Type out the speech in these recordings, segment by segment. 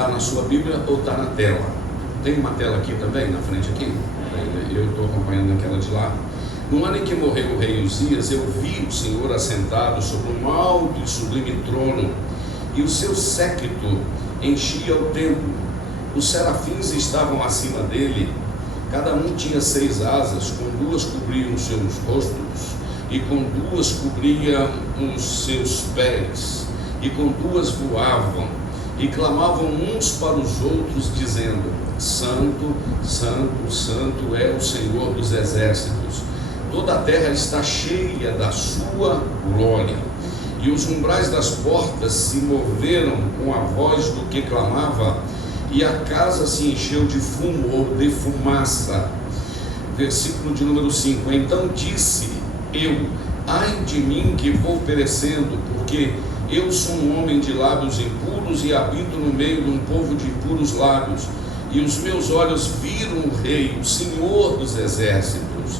Está na sua Bíblia ou está na tela? Tem uma tela aqui também, na frente aqui? Eu estou acompanhando aquela de lá. No ano em que morreu o rei Uzias, eu vi o Senhor assentado sobre um alto e sublime trono, e o seu séquito enchia o templo. Os serafins estavam acima dele, cada um tinha 6 asas, com 2 cobriam os seus rostos, e com 2 cobriam os seus pés, e com 2 voavam, e clamavam uns para os outros, dizendo: Santo, Santo, Santo é o Senhor dos exércitos, toda a terra está cheia da sua glória. E os umbrais das portas se moveram com a voz do que clamava, e a casa se encheu de fumo ou de fumaça. Versículo de número 5: Então disse eu: ai de mim que vou perecendo, porque eu sou um homem de lábios impuros e habito no meio de um povo de impuros lábios, e os meus olhos viram o Rei, o Senhor dos exércitos.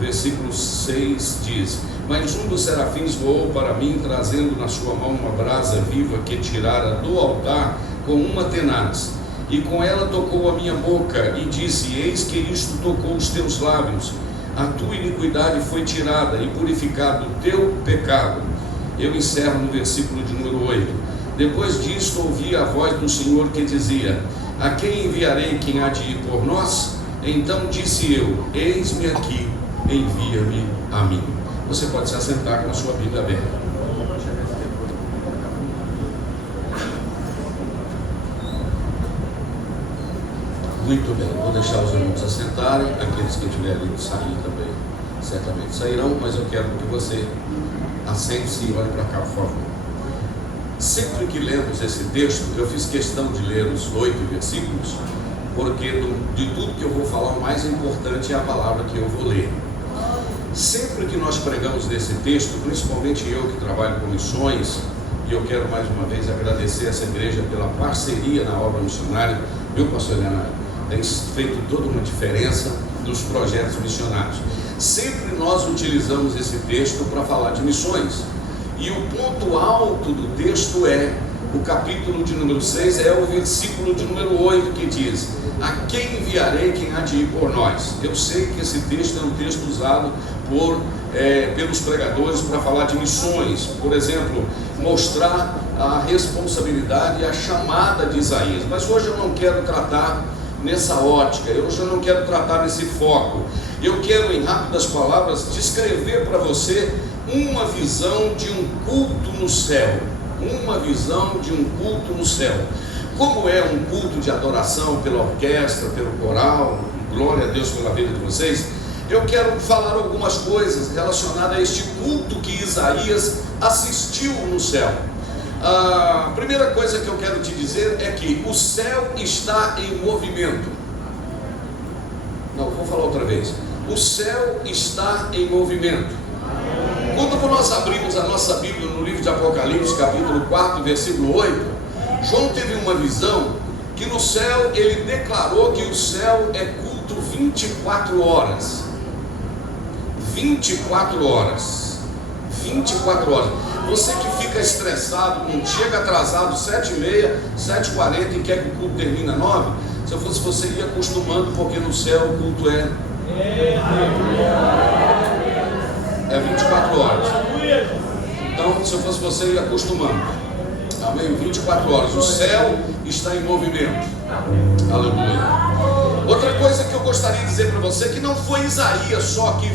Versículo 6 diz: mas um dos serafins voou para mim, trazendo na sua mão uma brasa viva que tirara do altar com uma tenaz, e com ela tocou a minha boca, e disse: eis que isto tocou os teus lábios, a tua iniquidade foi tirada, e purificado o teu pecado. Eu encerro no versículo de número 8. Depois disto ouvi a voz do Senhor que dizia: a quem enviarei quem há de ir por nós? Então disse eu: eis-me aqui, envia-me a mim. Você pode se assentar com a sua Bíblia aberta. Muito bem, vou deixar os irmãos assentarem. Aqueles que tiverem de sair também certamente sairão, mas eu quero que você assente-se e olhe para cá, por favor. Sempre que lemos esse texto, eu fiz questão de ler os 8 versículos, porque de tudo que eu vou falar, o mais importante é a palavra que eu vou ler. Sempre que nós pregamos nesse texto, principalmente eu que trabalho com missões, e eu quero mais uma vez agradecer essa igreja pela parceria na obra missionária, viu, pastor Leonardo? Tem feito toda uma diferença nos projetos missionários. Sempre nós utilizamos esse texto para falar de missões, e o ponto alto do texto é o capítulo de número 6, é o versículo de número 8, que diz: a quem enviarei quem há de ir por nós? Eu sei que esse texto é um texto usado pelos pregadores para falar de missões, por exemplo, mostrar a responsabilidade e a chamada de Isaías, mas hoje eu não quero tratar nessa ótica, hoje eu não quero tratar nesse foco. Eu quero, em rápidas palavras, descrever para você uma visão de um culto no céu, uma visão de um culto no céu. Como é um culto de adoração pela orquestra, pelo coral, glória a Deus pela vida de vocês, eu quero falar algumas coisas relacionadas a este culto que Isaías assistiu no céu. A primeira coisa que eu quero te dizer é que o céu está em movimento. Não, vou falar outra vez. O céu está em movimento. Quando nós abrimos a nossa Bíblia no livro de Apocalipse, capítulo 4, versículo 8, João teve uma visão que no céu ele declarou que o céu é culto 24 horas. 24 horas. 24 horas. Você que fica estressado, quando chega atrasado 7h30, 7h40 e quer que o culto termine às 9h, se eu fosse você, ia acostumando, porque no céu o culto é 24 horas. Então, se eu fosse você, ia acostumando. Amém? 24 horas. O céu está em movimento. Aleluia. Outra coisa que eu gostaria de dizer para você, que não foi Isaías só que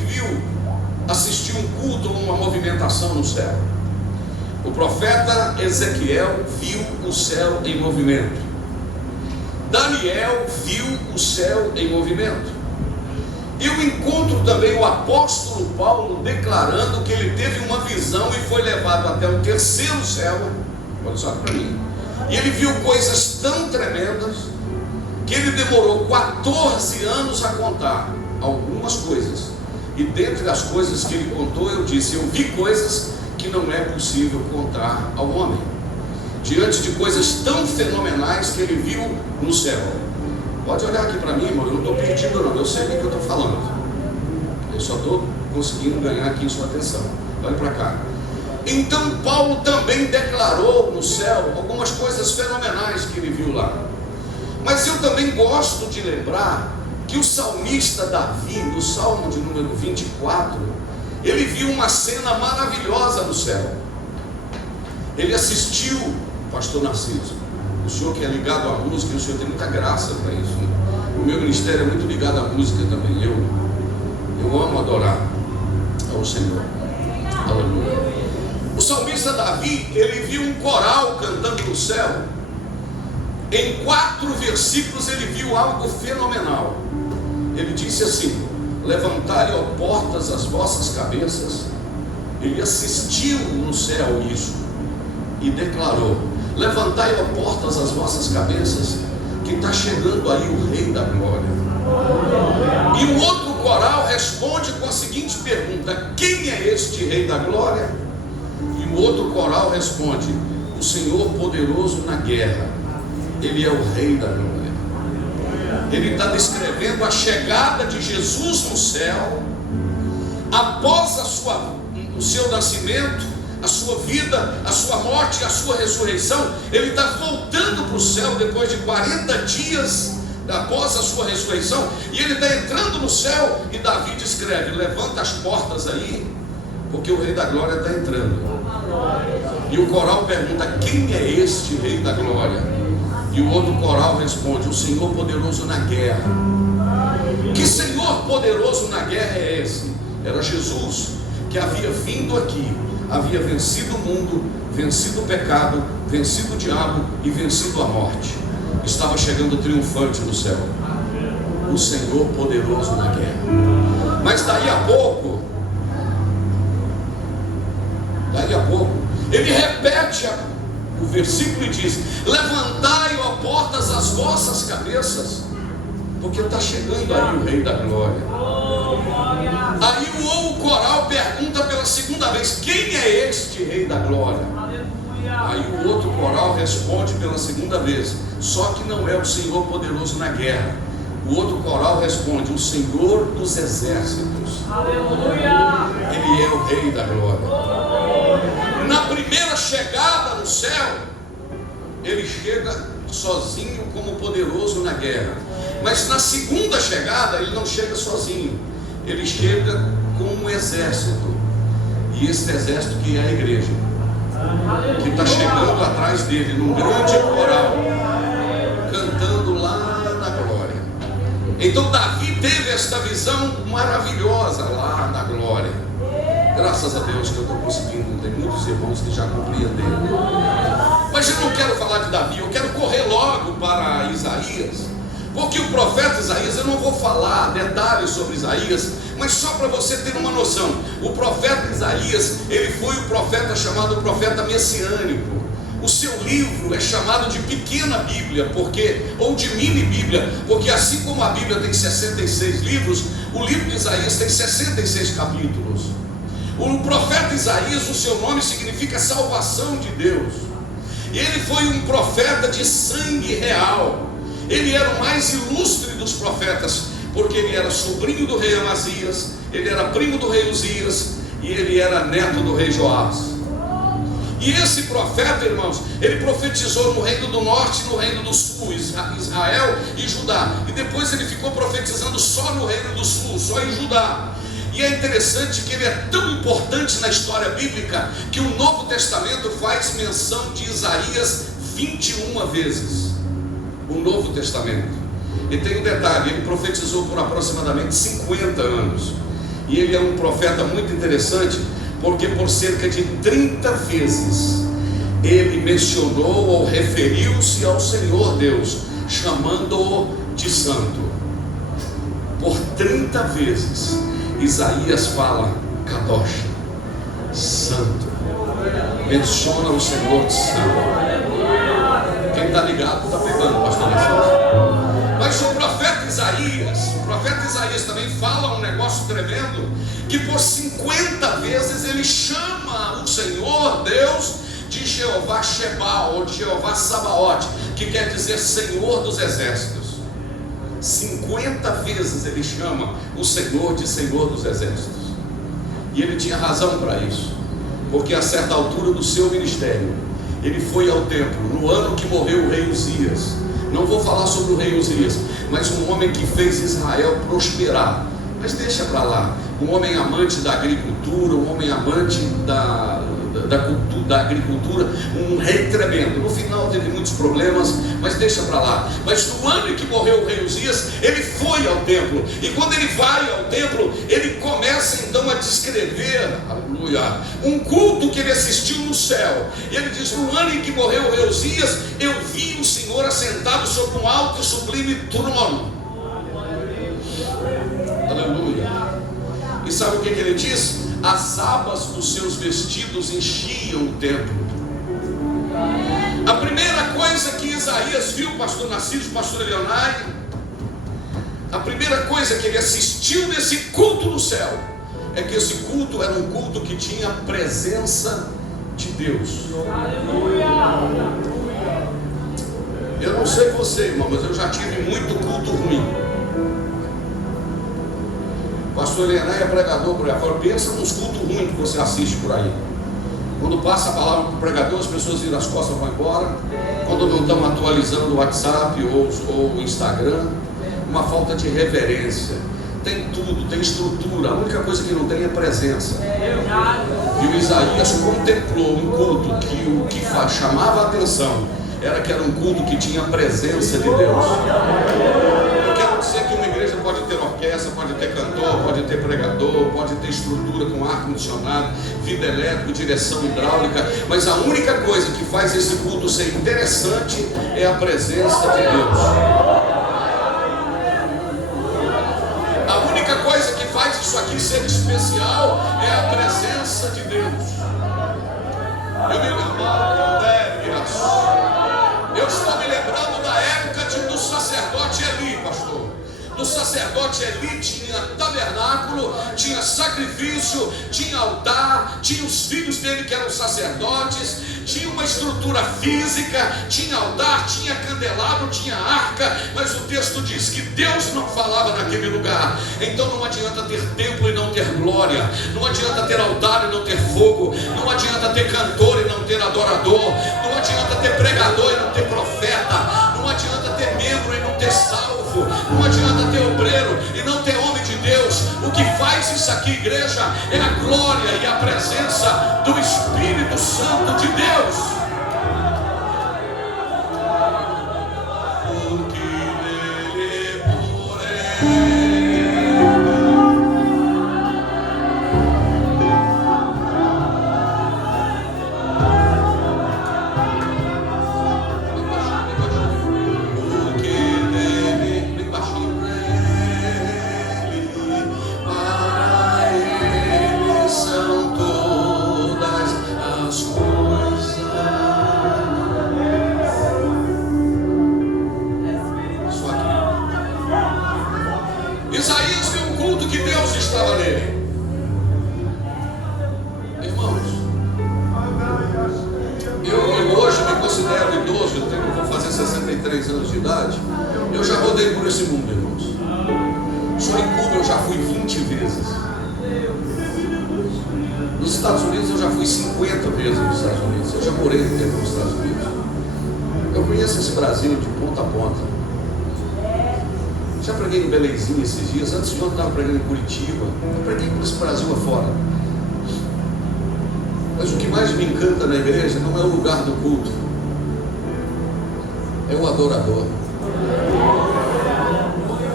assistiu um culto ou uma movimentação no céu. O profeta Ezequiel viu o céu em movimento. Daniel viu o céu em movimento. Eu encontro também o apóstolo Paulo declarando que ele teve uma visão e foi levado até o 3º céu. Olha só para mim. E ele viu coisas tão tremendas que ele demorou 14 anos a contar algumas coisas. E dentre as coisas que ele contou, eu disse: eu vi coisas que não é possível contar ao homem, diante de coisas tão fenomenais que ele viu no céu. Pode olhar aqui para mim, irmão, eu não estou pedindo não, eu sei o que eu estou falando, eu só estou conseguindo ganhar aqui sua atenção. Olha para cá. Então Paulo também declarou no céu algumas coisas fenomenais que ele viu lá. Mas eu também gosto de lembrar que o salmista Davi, no Salmo de número 24, ele viu uma cena maravilhosa no céu. Ele assistiu, pastor Narciso, o senhor que é ligado à música, e o senhor tem muita graça para isso, né? O meu ministério é muito ligado à música também. Eu amo adorar ao Senhor. Aleluia. O salmista Davi, ele viu um coral cantando no céu. Em 4 versículos ele viu algo fenomenal. Ele disse assim: levantai, ó portas, as vossas cabeças. Ele assistiu no céu isso e declarou: levantai, ó portas, as vossas cabeças, que está chegando aí o Rei da Glória. E o outro coral responde com a seguinte pergunta: quem é este Rei da Glória? E o outro coral responde: o Senhor poderoso na guerra. Ele é o Rei da Glória. Ele está descrevendo a chegada de Jesus no céu, após o seu nascimento, a sua vida, a sua morte, a sua ressurreição. Ele está voltando para o céu depois de 40 dias após a sua ressurreição, e ele está entrando no céu. E Davi descreve: levanta as portas aí, porque o Rei da Glória está entrando. E o coral pergunta: quem é este Rei da Glória? E o outro coral responde: o Senhor poderoso na guerra. Que Senhor poderoso na guerra é esse? Era Jesus, que havia vindo aqui, havia vencido o mundo, vencido o pecado, vencido o diabo e vencido a morte. Estava chegando triunfante no céu. O Senhor poderoso na guerra. Mas daí a pouco, ele repete o versículo e diz: levantai, ó portas, as vossas cabeças, porque está chegando aí o Rei da Glória. Aí o coral pergunta pela segunda vez: quem é este Rei da Glória? Aí o outro coral responde pela segunda vez: só que não é o Senhor poderoso na guerra. O outro coral responde: o Senhor dos exércitos. Aleluia! Ele é o Rei da Glória. Na primeira chegada no céu, ele chega sozinho como poderoso na guerra. Mas na segunda chegada ele não chega sozinho, ele chega com um exército. E esse exército que é a igreja, que está chegando atrás dele num grande coral, cantando lá na glória. Então Davi teve esta visão maravilhosa lá na glória. Graças a Deus que eu estou conseguindo, tem muitos irmãos que já compreenderam. Mas eu não quero falar de Davi, eu quero correr logo para Isaías, porque o profeta Isaías, eu não vou falar detalhes sobre Isaías, mas só para você ter uma noção. O profeta Isaías, ele foi o profeta chamado profeta messiânico. O seu livro é chamado de pequena Bíblia, ou de mini Bíblia, porque assim como a Bíblia tem 66 livros, o livro de Isaías tem 66 capítulos. O profeta Isaías, o seu nome significa salvação de Deus. E ele foi um profeta de sangue real. Ele era o mais ilustre dos profetas, porque ele era sobrinho do rei Amazias, ele era primo do rei Uzias, e ele era neto do rei Joás. E esse profeta, irmãos, ele profetizou no reino do norte e no reino do sul, Israel e Judá. E depois ele ficou profetizando só no reino do sul, só em Judá. E é interessante que ele é tão importante na história bíblica que o Novo Testamento faz menção de Isaías 21 vezes. O Novo Testamento. E tem um detalhe: ele profetizou por aproximadamente 50 anos. E ele é um profeta muito interessante, porque por cerca de 30 vezes ele mencionou ou referiu-se ao Senhor Deus, chamando-o de santo. Por 30 vezes Isaías fala Kadosh, santo, menciona o Senhor de santo. Quem está ligado está pegando, pastor Narciso. Mas o profeta Isaías também fala um negócio tremendo, que por 50 vezes ele chama o Senhor Deus de Jeová Sheba, ou de Jeová Sabaote, que quer dizer Senhor dos exércitos. 50 vezes ele chama o Senhor de Senhor dos exércitos. E ele tinha razão para isso, porque a certa altura do seu ministério ele foi ao templo, no ano que morreu o rei Uzias. Não vou falar sobre o rei Uzias, mas um homem que fez Israel prosperar. Mas deixa para lá, um homem amante da agricultura, um homem amante da agricultura, um rei tremendo. No final teve muitos problemas, mas deixa para lá. Mas no ano em que morreu o rei Uzias, ele foi ao templo, e quando ele vai ao templo, ele começa então a descrever, aleluia, um culto que ele assistiu no céu. E ele diz: no ano em que morreu o rei Uzias, eu vi o Senhor assentado sobre um alto e sublime trono. Aleluia. E sabe o que ele diz? As abas dos seus vestidos enchiam o templo. A primeira coisa que Isaías viu, pastor Narciso, pastor Leonardo, a primeira coisa que ele assistiu nesse culto no céu, é que esse culto era um culto que tinha a presença de Deus. Eu não sei você, irmão, mas eu já tive muito culto ruim. Pastor Leonardo é pregador por aí fora. Pensa nos cultos ruins que você assiste por aí. Quando passa a palavra para o pregador, as pessoas viram as costas e vão embora. Quando não estão atualizando o WhatsApp ou o Instagram, uma falta de reverência. Tem tudo, tem estrutura. A única coisa que não tem é presença. E o Isaías contemplou um culto que o que chamava a atenção era que era um culto que tinha a presença de Deus. Eu quero dizer que uma igreja pode ter orquestra, pode ter cantor, pode ter pregador, pode ter estrutura com ar-condicionado, vidro elétrico, direção hidráulica, mas a única coisa que faz esse culto ser interessante é a presença de Deus. A única coisa que faz isso aqui ser especial é a presença de Deus. Eu me Eu estou me lembrando da época do sacerdote Eli, pastor. No sacerdote Eli tinha tabernáculo, tinha sacrifício, tinha altar, tinha os filhos dele que eram sacerdotes, tinha uma estrutura física, tinha altar, tinha candelabro, tinha arca, mas o texto diz que Deus não falava naquele lugar. Então não adianta ter templo e não ter glória, não adianta ter altar e não ter fogo, não adianta ter cantor e não ter adorador, não adianta ter pregador e não ter profeta, não adianta ter membro e não ter salvo, não adianta ter obreiro e não ter homem de Deus. O que faz isso aqui, igreja, é a glória e a presença do Espírito Santo de Deus. Porque nele, por ele. Isaías viu um culto que Deus estava nele. Irmãos, eu hoje me considero idoso, eu vou fazer 63 anos de idade. Eu já rodei por esse mundo, irmãos. Só em Cuba eu já fui 20 vezes. Nos Estados Unidos eu já fui 50 vezes nos Estados Unidos. Eu já morei um tempo nos Estados Unidos. Eu conheço esse Brasil de ponta a ponta. Já preguei em Belenzinho esses dias. Antes de ontem eu estava pregando em Curitiba. Eu preguei por esse Brasil afora. Mas o que mais me encanta na igreja não é o lugar do culto, é o adorador.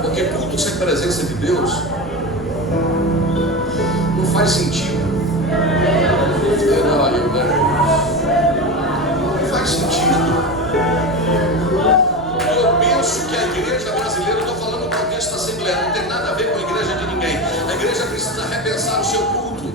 Porque culto sem presença de Deus não faz sentido. Não faz sentido. Eu penso que a igreja brasileira, eu estou falando do contexto da Assembleia, não tem nada a ver com a igreja de ninguém. A igreja precisa repensar o seu culto.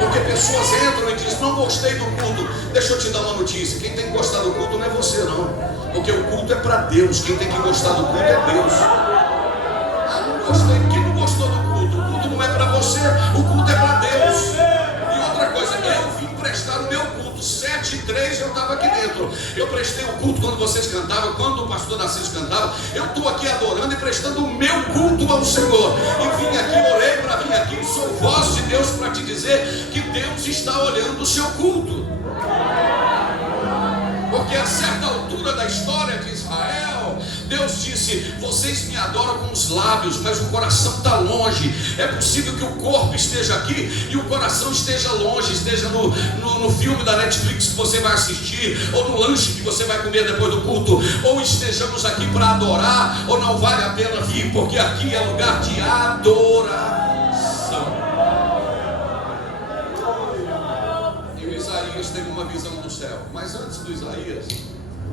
Porque pessoas entram e dizem: não gostei do culto. Deixa eu te dar uma notícia: quem tem que gostar do culto não é você, não. Porque o culto é para Deus. Quem tem que gostar do culto é Deus. Ah, não gostei. Quem não gostou do culto? O culto não é para você, o culto é para Deus. E outra coisa, eu vim prestar o meu culto. 7h03 eu estava aqui dentro. Eu prestei o culto quando vocês cantavam, quando o pastor Narciso cantava. Eu estou aqui adorando e prestando o meu culto ao Senhor. E vim aqui, orei para vir aqui. Sou voz de Deus para te dizer que Deus está olhando o seu culto. Porque a certa altura da história de Israel, Deus disse: vocês me adoram com os lábios, mas o coração está longe. É possível que o corpo esteja aqui e o coração esteja longe, esteja no filme da Netflix que você vai assistir, ou no lanche que você vai comer depois do culto, ou estejamos aqui para adorar, ou não vale a pena vir, porque aqui é lugar de adoração. E o Isaías teve uma visão do céu. Mas antes do Isaías,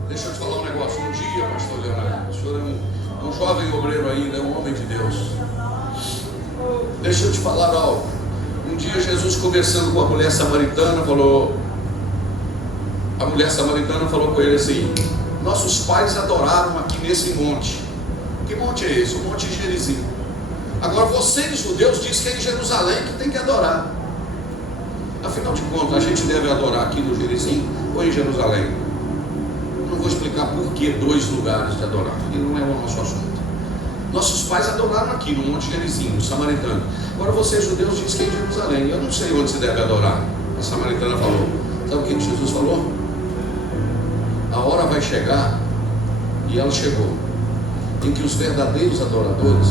deixa eu te falar um negócio. Um dia, pastor Leonardo, o senhor é um jovem obreiro ainda, é um homem de Deus. Deixa eu te falar algo. Um dia Jesus, conversando com a mulher samaritana, a mulher samaritana falou com ele assim: nossos pais adoraram aqui nesse monte. Que monte é esse? O Monte Gerizim. Agora vocês, judeus, dizem que é em Jerusalém que tem que adorar. Afinal de contas, a gente deve adorar aqui no Gerizim ou em Jerusalém? Não vou explicar por que dois lugares de adorar, e não é o nosso assunto. Nossos pais adoraram aqui no Monte Gerizim, no Samaritano. Agora vocês, judeus, dizem que é em Jerusalém. Eu não sei onde se deve adorar. A samaritana falou. Sabe o que Jesus falou? A hora vai chegar, e ela chegou, em que os verdadeiros adoradores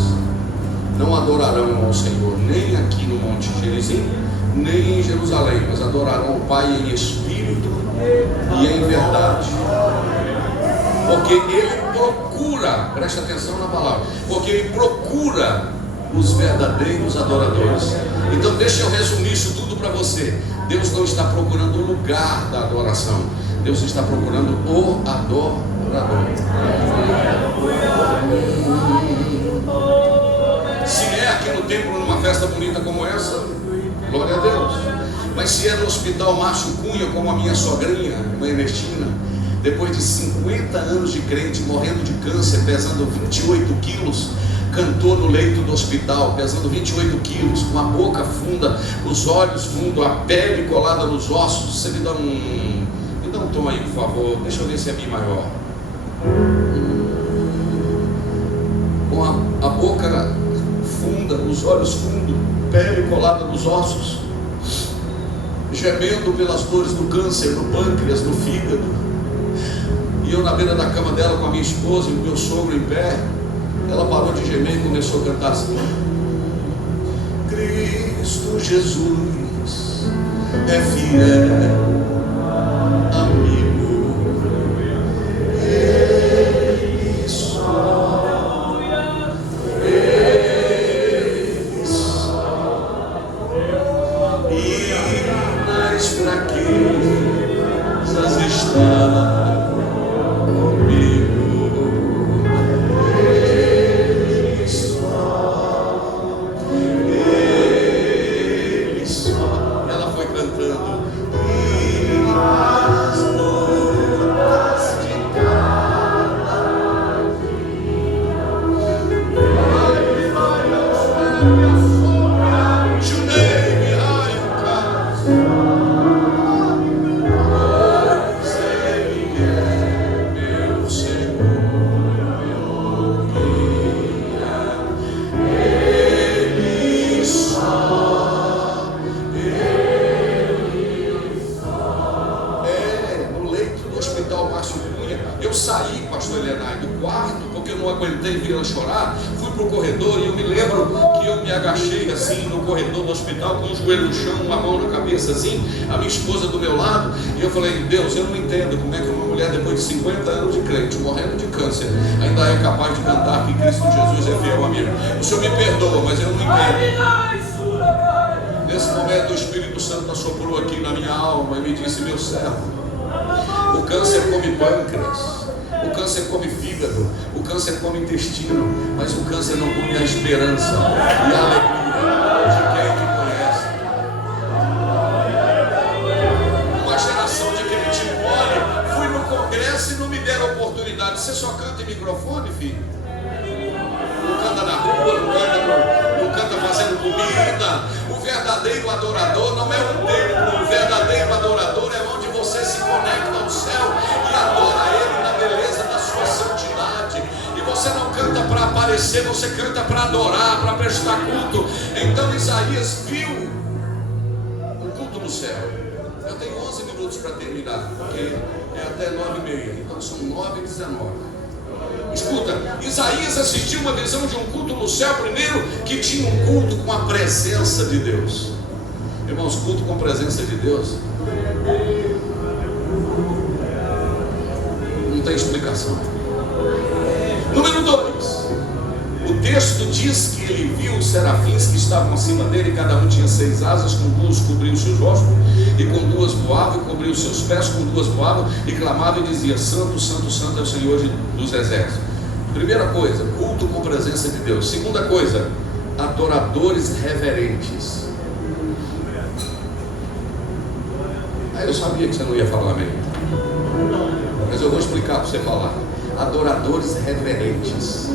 não adorarão ao Senhor nem aqui no Monte Gerizim, nem em Jerusalém, mas adorarão o Pai em espírito e em verdade. Porque Ele procura, preste atenção na palavra, porque Ele procura os verdadeiros adoradores. Então deixa eu resumir isso tudo para você. Deus não está procurando o lugar da adoração, Deus está procurando o adorador. Se é aqui no templo, numa festa bonita como essa, glória a Deus. Mas se é no Hospital Márcio Cunha, como a minha sogrinha, a Ernestina, depois de 50 anos de crente, morrendo de câncer, pesando 28 quilos, cantou no leito do hospital, pesando 28 quilos, com a boca funda, os olhos fundos, a pele colada nos ossos. Você me dá um tom aí, por favor. Deixa eu ver se é Mi maior. Com a boca funda, os olhos fundos, pele colada nos ossos, gemendo pelas dores do câncer, no pâncreas, no fígado. E eu na beira da cama dela com a minha esposa e o meu sogro em pé. Ela parou de gemer e começou a cantar assim: Cristo Jesus é fiel amigo, Ele só, e nas fraquezas está comigo. A minha esposa do meu lado, e eu falei: Deus, eu não entendo como é que uma mulher depois de 50 anos de crente, morrendo de câncer, ainda é capaz de cantar que Cristo Jesus é fiel amigo. O Senhor me perdoa, mas eu não entendo. Nesse momento o Espírito Santo assoprou aqui na minha alma e me disse: meu servo, o câncer come pâncreas, o câncer come fígado, o câncer come intestino, mas o câncer não come a esperança e a alegria de quem te conhece. Uma geração de crente mole, fui no congresso e não me deram oportunidade. Você só canta em microfone, filho? Não canta na rua, não canta fazendo comida. O verdadeiro adorador não é um templo, o verdadeiro adorador é onde você se conecta ao céu e adora Ele na beleza da sua santidade. E você não canta para aparecer, você canta para adorar, para prestar culto. Então Isaías viu um culto no céu. Eu tenho 11 minutos para terminar, porque é até 9h30. Então são 9h19. Escuta, Isaías assistiu uma visão de um culto no céu primeiro, que tinha um culto com a presença de Deus. Irmãos, culto com a presença de Deus não tem explicação. Número 2, o texto diz que ele viu os serafins que estavam acima dele, cada um tinha 6 asas, com 2 cobriam seus rostos, e com 2 voavam, e cobriam seus pés, com 2 voavam, e clamavam e dizia: Santo, Santo, Santo é o Senhor dos exércitos. Primeira coisa, culto com presença de Deus. Segunda coisa, adoradores reverentes. Aí eu sabia que você não ia falar amém, mas eu vou explicar para você falar. Adoradores reverentes.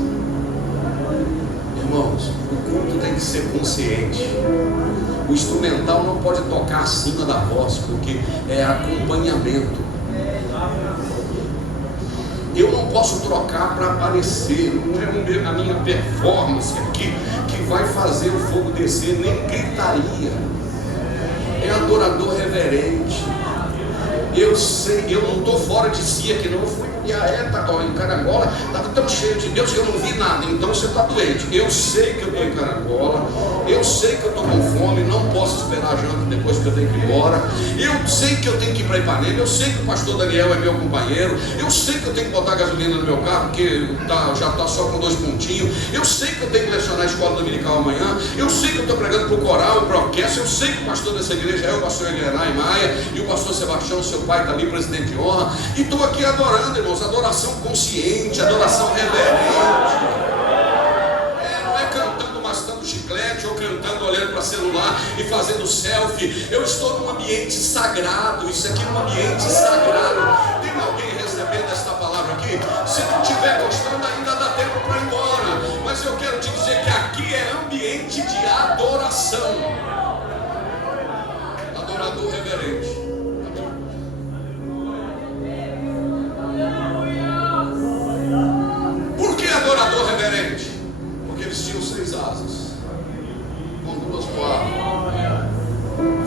Irmãos, o culto tem que ser consciente. O instrumental não pode tocar acima da voz, porque é acompanhamento. Eu não posso trocar para aparecer. Não é a minha performance aqui que vai fazer o fogo descer, nem gritaria. É adorador reverente. Eu sei, eu não estou fora de si aqui, não. Eu fui em Carangola, estava tão cheio de Deus que eu não vi nada. Então você está doente. Eu sei que eu estou em Carangola, eu sei que eu estou com fome, não posso esperar a janta depois que eu tenho que ir embora. Eu sei que eu tenho que ir para Ipanema, eu sei que o pastor Daniel é meu companheiro, eu sei que eu tenho que botar gasolina no meu carro, porque já está só com 2 pontinhos. Eu sei que eu tenho que lecionar a escola dominical amanhã, eu sei que eu estou pregando para o coral, para a orquestra, eu sei que o pastor dessa igreja é o pastor Elianai Maia, e o pastor Sebastião, seu pai, está ali, presidente de honra, e estou aqui adorando, irmãos. Adoração consciente, adoração reverente. Não é cantando, mascando chiclete, ou cantando, olhando para celular e fazendo selfie. Eu estou num ambiente sagrado. Isso aqui é um ambiente sagrado. Tem alguém recebendo esta palavra aqui? Se não estiver gostando, ainda dá tempo para ir embora. Mas eu quero te dizer que aqui é ambiente de adoração. Adorador reverente. Adorador reverente, porque eles tinham 6 asas, com 2 voavam,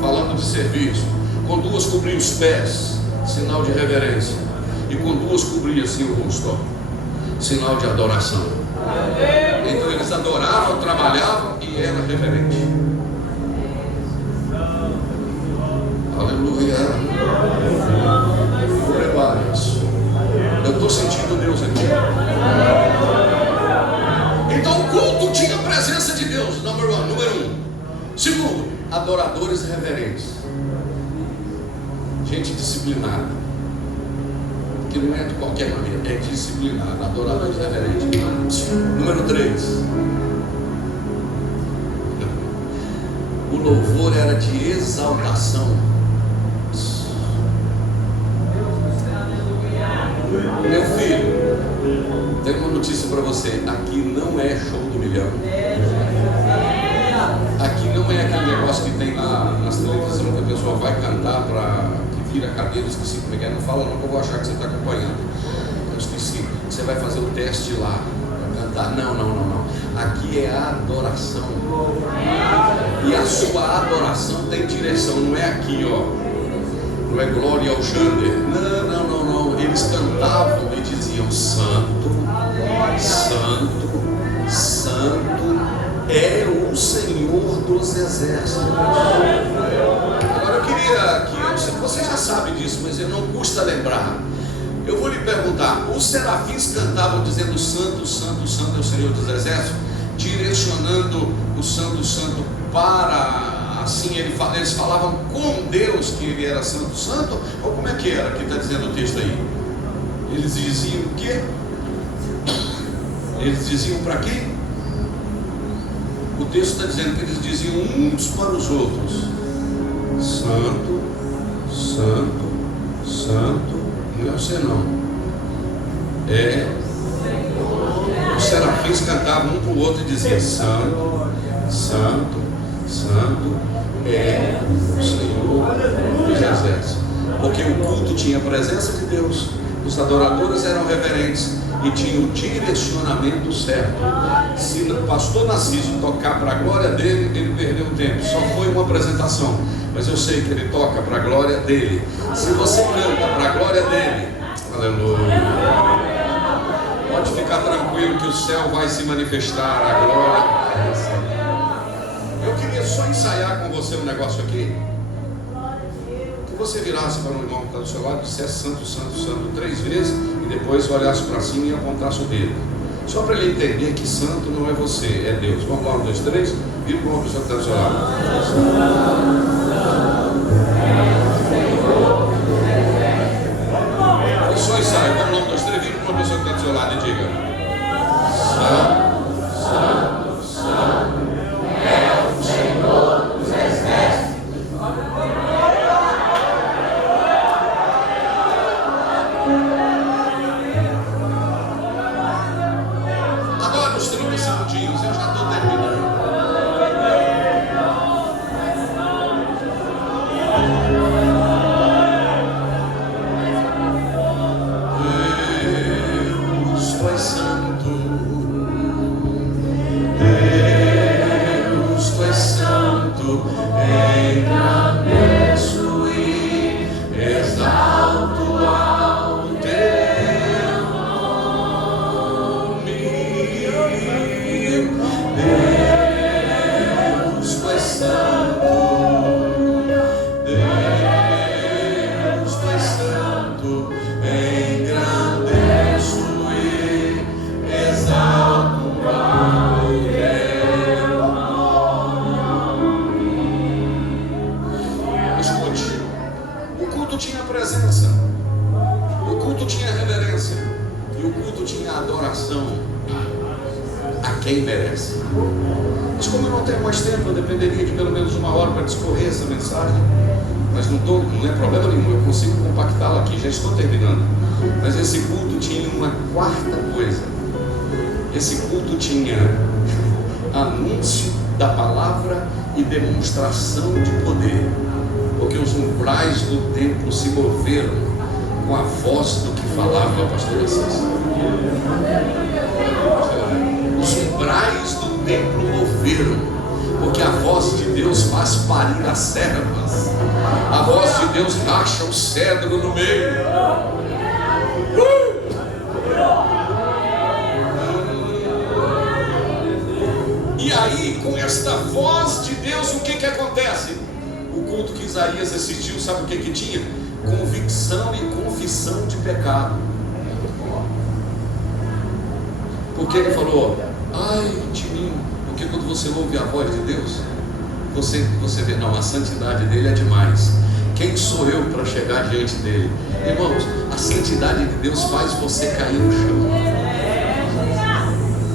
falando de serviço, com 2 cobriam os pés, sinal de reverência, e com 2 cobriam assim o rosto, sinal de adoração. Então eles adoravam, trabalhavam e era reverente. Aleluia. Prepare-se. Eu estou sentindo Deus aqui. Então o culto tinha a presença de Deus, número 1. Segundo, adoradores reverentes. Gente disciplinada. Que não é de qualquer maneira, é disciplinada. Adoradores reverentes. Número 3. O louvor era de exaltação. Meu filho, tenho uma notícia para você. Aqui não é show do milhão. Aqui não é aquele negócio que tem lá nas televisões que a pessoa vai cantar para que vira cadeira. Esqueci como é que é. Não fala não, que eu vou achar que você está acompanhando. Eu esqueci. Você vai fazer o teste lá para cantar. Não. Aqui é a adoração. E a sua adoração tem direção. Não é aqui, ó. Não é glória ao Jander. Não. Eles cantavam e diziam: Santo, Santo, Santo é o Senhor dos exércitos. Agora eu queria que você já sabe disso, mas não custa lembrar. Eu vou lhe perguntar: os serafins cantavam dizendo Santo, Santo, Santo é o Senhor dos exércitos, direcionando o Santo, Santo para... Assim eles falavam com Deus que ele era santo, santo, ou como é que era que está dizendo o texto aí? Eles diziam o quê? Eles diziam para quem? O texto está dizendo que eles diziam uns para os outros: Santo, Santo, Santo. Não é você não. Os serafins cantavam um para o outro e diziam: Santo, Santo, Santo é o Senhor dos exércitos. Porque o culto tinha a presença de Deus, os adoradores eram reverentes e tinha o direcionamento certo. Se o pastor Narciso tocar para a glória dele, ele perdeu o tempo. Só foi uma apresentação, mas eu sei que ele toca para a glória dele. Se você canta para a glória dele, aleluia, pode ficar tranquilo que o céu vai se manifestar, a glória. Eu queria só ensaiar com você um negócio aqui. Que você virasse para um irmão que está do seu lado e dissesse santo, santo, santo 3 vezes, e depois olhasse para cima e apontasse o dedo. Só para ele entender que santo não é você, é Deus. Vamos lá, 1, 2, 3, vira para uma pessoa que está do seu lado. Foi só ensaio. Vamos lá, 1, 2, 3, vira para uma pessoa que está do seu lado e diga: santo, santo, santo é o Senhor dos exércitos. Agora os 30 segundinhos, eu já estou terminando. Deus, tu és santo. Deus, tu és santo. Engrandeço e exalto ao teu nome. Deus, tu és santo. Deus, tu és santo. Engrandeço e exalto ao teu nome. Escute, o culto tinha presença, o culto tinha reverência e o culto tinha adoração a quem merece. Mas como eu não tenho mais tempo, eu dependeria de pelo menos 1 hora para discorrer essa mensagem. Mas não é problema nenhum, eu consigo compactá-la aqui, já estou terminando. Mas esse culto tinha uma quarta coisa. Esse culto tinha anúncio da palavra e demonstração de poder. Porque os umbrais do templo se moveram com a voz do que falava o pastor Assis. Os umbrais do templo moveram, porque a voz de Deus faz parir as servas. A voz de Deus racha o cedro no meio. E aí, com esta voz de Deus, o que acontece? O culto que Isaías assistiu, sabe o que tinha? Convicção e confissão de pecado. Porque ele falou: ai de mim. Porque quando você ouve a voz de Deus, você vê, não, a santidade dele é demais. Quem sou eu para chegar diante dele? Irmãos, a santidade de Deus faz você cair no chão.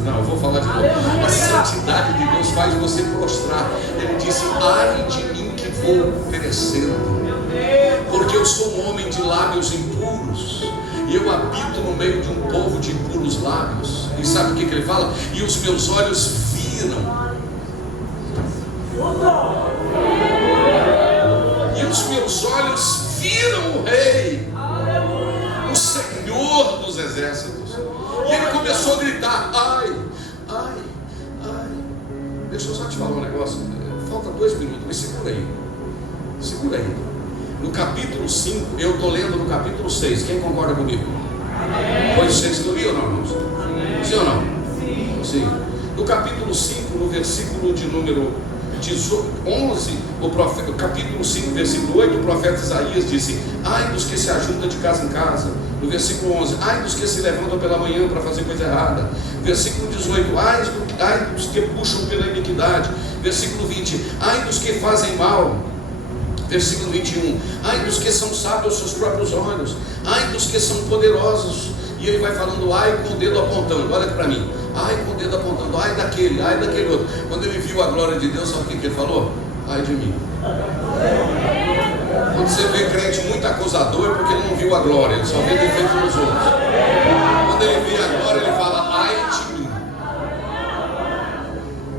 Não, eu vou falar de novo. A santidade de Deus faz você prostrar. Ele disse: ai de mim que vou perecendo, porque eu sou um homem de lábios impuros, e eu habito no meio de um povo de impuros lábios. E sabe o que ele fala? E os meus olhos viram. E os meus olhos viram o Rei, o Senhor dos exércitos. E ele começou a gritar: ai, ai, ai. Deixa eu só te falar um negócio. Falta 2 minutos, mas segura aí. Segura aí. No capítulo 5, eu estou lendo no capítulo 6. Quem concorda comigo? Foi 6 que eu li ou não, irmãos? Sim ou não? Sim. No capítulo 5, no versículo de número 11, o capítulo 5, versículo 8, o profeta Isaías disse: ai dos que se ajuntam de casa em casa. No versículo 11, ai dos que se levantam pela manhã para fazer coisa errada. Versículo 18, ai dos que puxam pela iniquidade. Versículo 20, ai dos que fazem mal. Versículo 21, ai dos que são sábios aos seus próprios olhos, ai dos que são poderosos. E ele vai falando ai com o dedo apontando. Olha para mim, ai com o dedo apontando, ai daquele outro. Quando ele viu a glória de Deus, sabe o que ele falou? Ai de mim. Quando você vê crente muito acusador, é porque ele não viu a glória, ele só vê defeito nos outros. Quando ele vê a glória, ele fala ai de mim.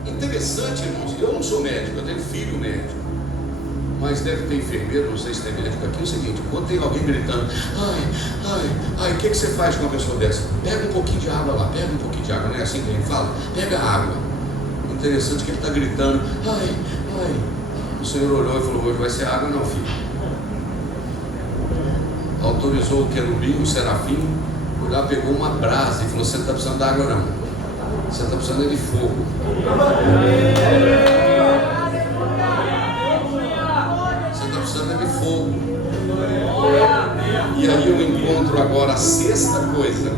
Interessante, irmãos, eu não sou médico, eu tenho filho médico. mas deve ter enfermeiro, não sei se tem médico aqui. É o seguinte, quando tem alguém gritando, o que você faz com uma pessoa dessa? Pega um pouquinho de água lá, pega um pouquinho de água, não é assim que a gente fala? Pega água. Interessante que ele está gritando, O Senhor olhou e falou, hoje vai ser água não, filho. Autorizou o querubim, o serafim, foi lá, pegou uma brasa e falou, você não está precisando de água não, você está precisando de fogo. Você está precisando de fogo. E aí eu encontro agora a sexta coisa,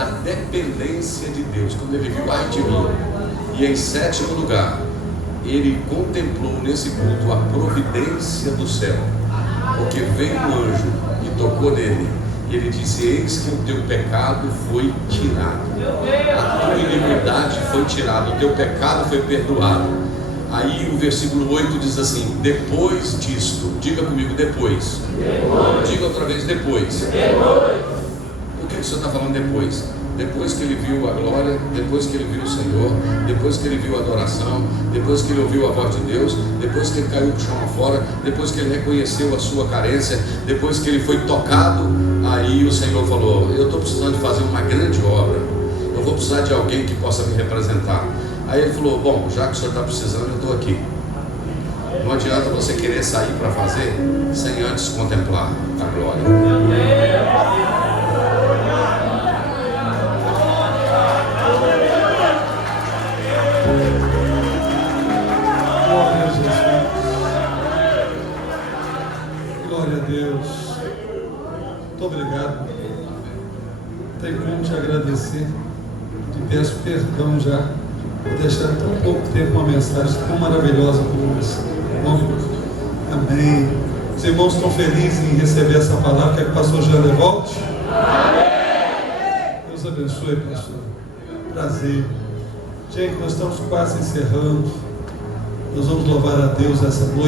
a dependência de Deus. Quando ele viu, ai de mim. E em sétimo lugar, ele contemplou nesse culto a providência do céu, porque veio um anjo e tocou nele, e ele disse, eis que o teu pecado foi tirado, a tua iniquidade foi tirada, o teu pecado foi perdoado. Aí o versículo 8 diz assim, depois disto, diga comigo, depois. Diga outra vez, depois. O que o Senhor está falando depois? Depois que ele viu a glória, depois que ele viu o Senhor, depois que ele viu a adoração, depois que ele ouviu a voz de Deus, depois que ele caiu do chão afora, depois que ele reconheceu a sua carência, depois que ele foi tocado, aí o Senhor falou, eu estou precisando de fazer uma grande obra, eu vou precisar de alguém que possa me representar. Aí ele falou, bom, já que o Senhor está precisando, eu estou aqui. Não adianta você querer sair para fazer sem antes contemplar a glória. Glória a Deus. Muito obrigado. Tenho como te agradecer. Te peço perdão já por deixar tão pouco tempo uma mensagem tão maravilhosa como essa. Amém. Os irmãos estão felizes em receber essa palavra. Quer que o pastor Jander volte? Amém. Deus abençoe, pastor. Prazer. Gente, nós estamos quase encerrando. Nós vamos louvar a Deus essa noite.